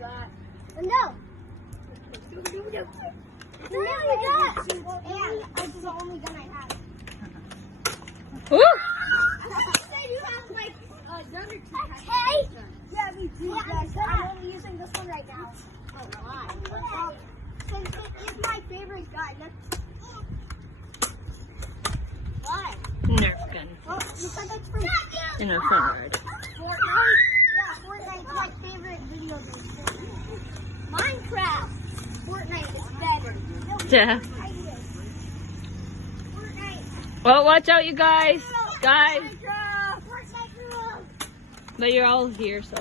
got. No. No, we got. And it's the only gun I have. Woo! You have like another two. Hey. Yeah, me too. Yeah, I'm only using this one right now. Oh, why? Since it is my favorite gun. Why? Nerf gun. Well, you said that's from In a front yard. Fortnite. Yeah, Fortnite is my favorite video game. Minecraft. Fortnite is better. Yeah. Fortnite. Well, watch out, you guys. Guys. Minecraft. Fortnite rules. But you're all here, so.